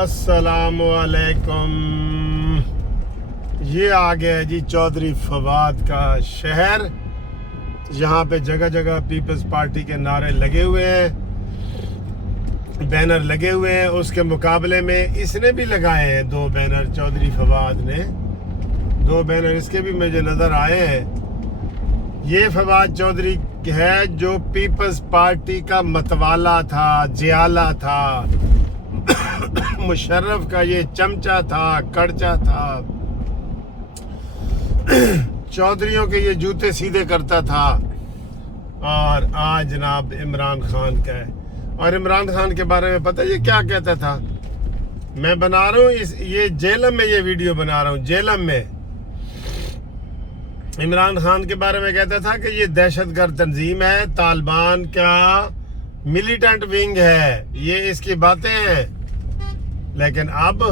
अस्सलामुअलैकुम। ये आ गया जी चौधरी फवाद का शहर। यहाँ पे जगह जगह पीपल्स पार्टी के नारे लगे हुए हैं, बैनर लगे हुए हैं। उसके मुकाबले में इसने भी लगाए हैं 2 बैनर, चौधरी फवाद ने 2 बैनर इसके भी मुझे नज़र आए हैं। ये फवाद चौधरी है जो पीपल्स पार्टी का मतवाला था, जियाला था, मुशर्रफ का ये चमचा था, कड़चा था, चौधरियों के ये जूते सीधे करता था। और आज जनाब इमरान खान का है। और इमरान खान के बारे में पता है ये क्या कहता था? मैं बना रहा हूँ ये जेलम में ये वीडियो बना रहा हूँ। जेलम में इमरान खान के बारे में कहता था कि ये दहशतगर्द तंजीम है, तालिबान का मिलिटेंट विंग है, ये इसकी बातें हैं। लेकिन अब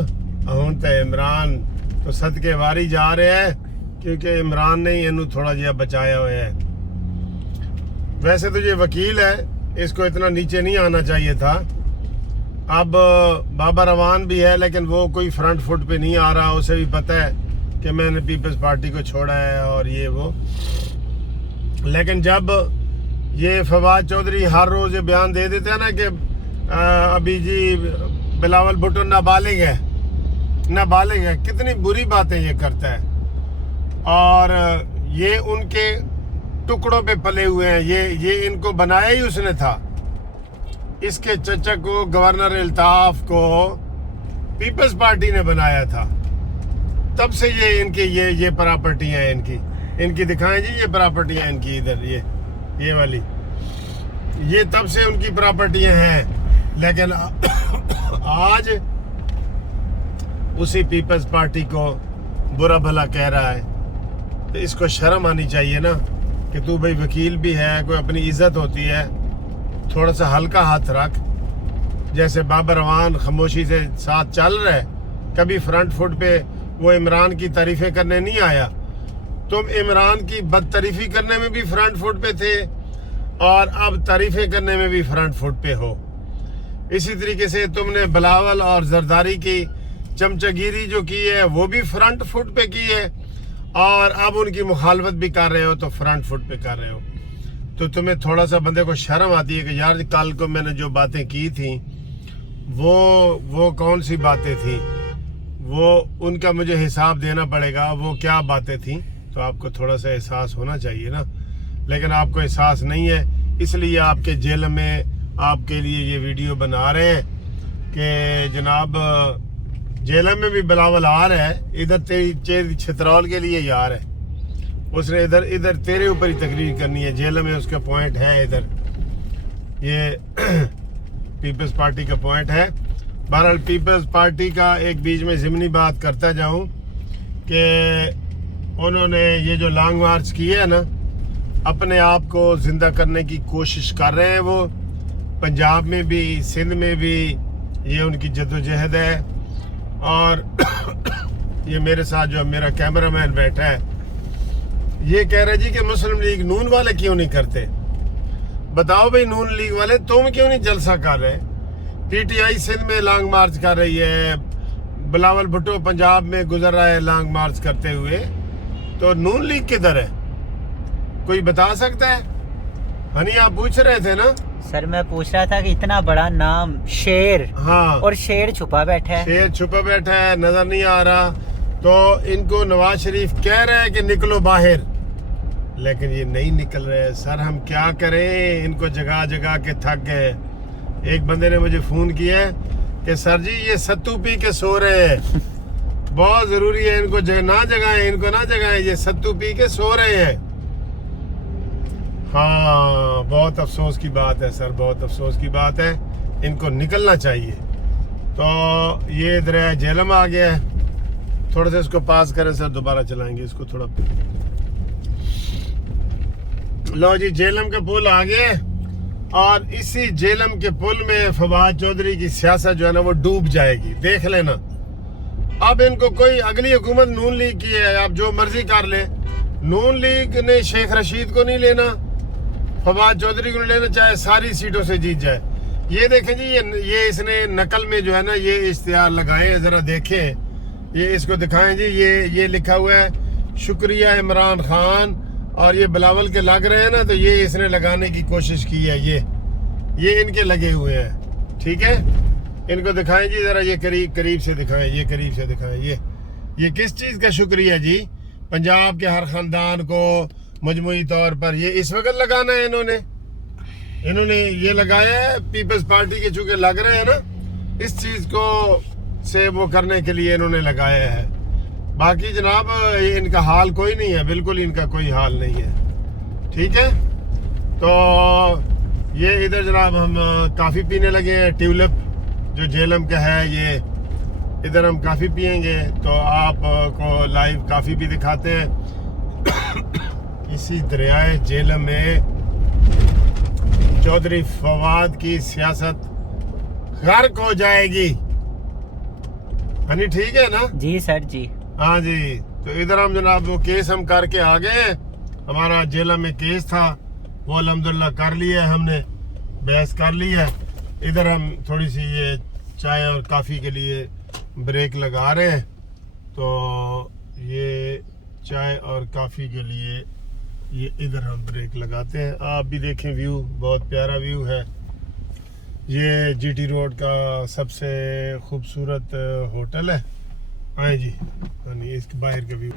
हूं तो इमरान तो सदके वारी जा रहे हैं, क्योंकि इमरान ने इनू थोड़ा जिहा बचाया हुआ है। वैसे तो ये वकील है, इसको इतना नीचे नहीं आना चाहिए था। अब बाबा रवान भी है, लेकिन वो कोई फ्रंट फुट पे नहीं आ रहा। उसे भी पता है कि मैंने पीपल्स पार्टी को छोड़ा है और ये वो। लेकिन जब ये फवाद चौधरी हर रोज ये बयान दे देते हैं ना कि अभी जी बिलावल भुट्टो नाबालिग है, कितनी बुरी बातें ये करता है। और ये उनके टुकड़ों पे पले हुए हैं। ये इनको बनाया ही उसने था। इसके चचा को, गवर्नर अल्ताफ को पीपल्स पार्टी ने बनाया था। तब से ये इनकी ये प्रॉपर्टियां हैं इनकी दिखाएं जी। ये प्रॉपर्टियां इनकी इधर ये वाली, ये तब से उनकी प्रॉपर्टियां हैं। लेकिन आज उसी पीपल्स पार्टी को बुरा भला कह रहा है। तो इसको शर्म आनी चाहिए ना कि तू भाई वकील भी है, कोई अपनी इज्जत होती है, थोड़ा सा हल्का हाथ रख। जैसे बाबर रवान खामोशी से साथ चल रहा है, कभी फ्रंट फुट पे वो इमरान की तारीफें करने नहीं आया। तुम इमरान की बदतारीफी करने में भी फ्रंट फुट पे थे और अब तारीफें करने में भी फ्रंट फुट पे हो। इसी तरीके से तुमने बिलावल और जरदारी की चमचागिरी जो की है वो भी फ्रंट फुट पे की है, और अब उनकी मुखालफत भी कर रहे हो तो फ्रंट फुट पे कर रहे हो। तो तुम्हें थोड़ा सा बंदे को शर्म आती है कि यार कल को मैंने जो बातें की थी वो कौन सी बातें थी, वो उनका मुझे हिसाब देना पड़ेगा, वो क्या बातें थी। तो आपको थोड़ा सा एहसास होना चाहिए ना। लेकिन आपको एहसास नहीं है, इसलिए आपके जेल में आपके लिए ये वीडियो बना रहे हैं कि जनाब जेल में भी बिलावल आ रहा है, इधर तेरी छितरौल के लिए यार है। उसने इधर तेरे ऊपर ही तकरीर करनी है। जेल में उसका पॉइंट है, इधर ये पीपल्स पार्टी का पॉइंट है। बहरहाल पीपल्स पार्टी का एक बीच में ज़िमनी बात करता जाऊं कि उन्होंने ये जो लॉन्ग मार्च की है ना, अपने आप को ज़िंदा करने की कोशिश कर रहे हैं। वो पंजाब में भी, सिंध में भी ये उनकी जद्दोजहद है। और ये मेरे साथ जो मेरा कैमरामैन बैठा है, ये कह रहे जी कि मुस्लिम लीग नून वाले क्यों नहीं करते। बताओ भाई, नून लीग वाले तुम क्यों नहीं जलसा कर रहे? पीटीआई सिंध में लॉन्ग मार्च कर रही है, बिलावल भुट्टो पंजाब में गुजर रहा है लॉन्ग मार्च करते हुए, तो नून लीग किधर है? कोई बता सकता है? हनी आप पूछ रहे थे ना? सर मैं पूछ रहा था कि इतना बड़ा नाम शेर, हाँ, और शेर छुपा बैठा है। शेर छुपा बैठा है, नजर नहीं आ रहा। तो इनको नवाज शरीफ कह रहे हैं कि निकलो बाहर, लेकिन ये नहीं निकल रहे। सर हम क्या करें, इनको जगा जगा के थक गए। एक बंदे ने मुझे फोन किया कि सर जी ये सत्तू पी के सो रहे हैं, बहुत जरूरी है इनको ना जगाएं, ये सत्तू पी के सो रहे हैं। हाँ, बहुत अफसोस की बात है सर, बहुत अफसोस की बात है। इनको निकलना चाहिए। तो ये इधर है, जेलम आ गया है। थोड़ा सा इसको पास करें सर, दोबारा चलाएंगे इसको थोड़ा। लो जी, जेलम का पुल आ गया, और इसी जेलम के पुल में फवाद चौधरी की सियासत जो है ना वो डूब जाएगी, देख लेना। अब इनको कोई अगली हुकूमत नून लीग की है, आप जो मर्जी कर ले। नून लीग ने शेख रशीद को नहीं लेना, फवाद चौधरी को नहीं लेना, चाहे सारी सीटों से जीत जाए। یہ دیکھیں جی یہ اس نے نقل میں جو ہے نا یہ اشتہار لگائے ہیں, ذرا دیکھیں, یہ اس کو دکھائیں جی. یہ لکھا ہوا ہے شکریہ عمران خان, اور یہ بلاول کے لگ رہے ہیں نا, تو یہ اس نے لگانے کی کوشش کی ہے. یہ ان کے لگے ہوئے ہیں, ٹھیک ہے. ان کو دکھائیں جی ذرا, یہ قریب سے دکھائیں, یہ قریب سے دکھائیں. یہ کس چیز کا شکریہ جی؟ پنجاب کے ہر خاندان کو مجموعی طور پر یہ اس وقت لگانا ہے. انہوں نے یہ لگایا ہے پیپلز پارٹی کے, چونکہ لگ رہے ہیں نا, اس چیز کو سے وہ کرنے کے لیے انہوں نے لگایا ہے. باقی جناب ان کا حال کوئی نہیں ہے, بالکل ان کا کوئی حال نہیں ہے, ٹھیک ہے. تو یہ ادھر جناب ہم کافی پینے لگے ہیں. ٹیولپ جو جہلم کا ہے, یہ ادھر ہم کافی پئیں گے, تو آپ کو لائیو کافی بھی دکھاتے ہیں. اسی دریائے جہلم میں چودھری فواد کی سیاست غرق ہو جائے گی. ہنی ٹھیک ہے نا جی سر جی. ہاں جی. تو ادھر ہم جناب وہ کیس ہم کر کے آ گئے ہیں. ہمارا جہلم میں کیس تھا, وہ الحمدللہ کر لیا ہے, ہم نے بحث کر لی ہے. ادھر ہم تھوڑی سی یہ چائے اور کافی کے لیے بریک لگا رہے ہیں. تو یہ چائے اور کافی کے لیے یہ ادھر ہم بریک لگاتے ہیں. آپ بھی دیکھیں ویو, بہت پیارا ویو ہے. یہ جی ٹی روڈ کا سب سے خوبصورت ہوٹل ہے. آئیں جی, اس کے باہر کا ویو.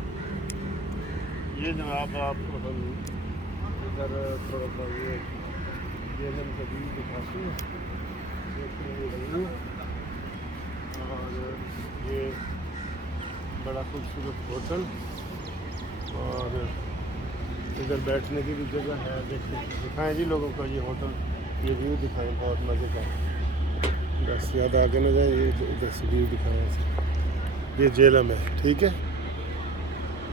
یہ جناب آپ کو ہم ادھر تھوڑا سا یہ جہلم کا ویو دکھاتے ہیں. اور یہ بڑا خوبصورت ہوٹل, اور ادھر بیٹھنے کی بھی جگہ ہے. دکھائیں جی لوگوں کو یہ ہوٹل, یہ ویو دکھائیں, بہت مزے کا. بس زیادہ آگے نہ جائیں, یہ ادھر سے ویو دکھائیں. یہ جہلم ہے, ٹھیک ہے.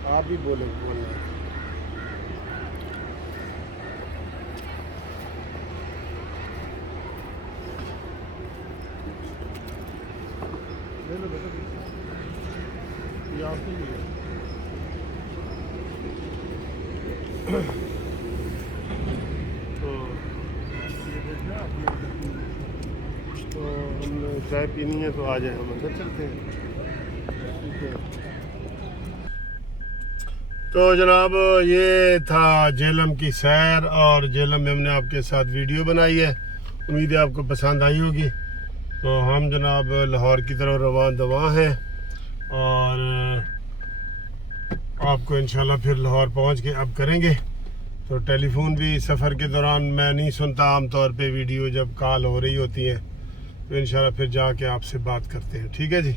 آپ بھی بولنا ہے. یہ آپ کے لیے تو ہم نے چائے پینی ہے, تو آ جائیں, ہم اندر چلتے ہیں. تو جناب یہ تھا جہلم کی سیر, اور جہلم میں ہم نے آپ کے ساتھ ویڈیو بنائی ہے. امید ہے آپ کو پسند آئی ہوگی. تو ہم جناب لاہور کی طرف رواں دواں ہیں, اور آپ کو انشاءاللہ پھر لاہور پہنچ کے اب کریں گے. تو ٹیلی فون بھی سفر کے دوران میں نہیں سنتا, عام طور پہ ویڈیو جب کال ہو رہی ہوتی ہے, تو انشاءاللہ پھر جا کے آپ سے بات کرتے ہیں, ٹھیک ہے جی.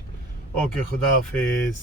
اوکے, خدا حافظ.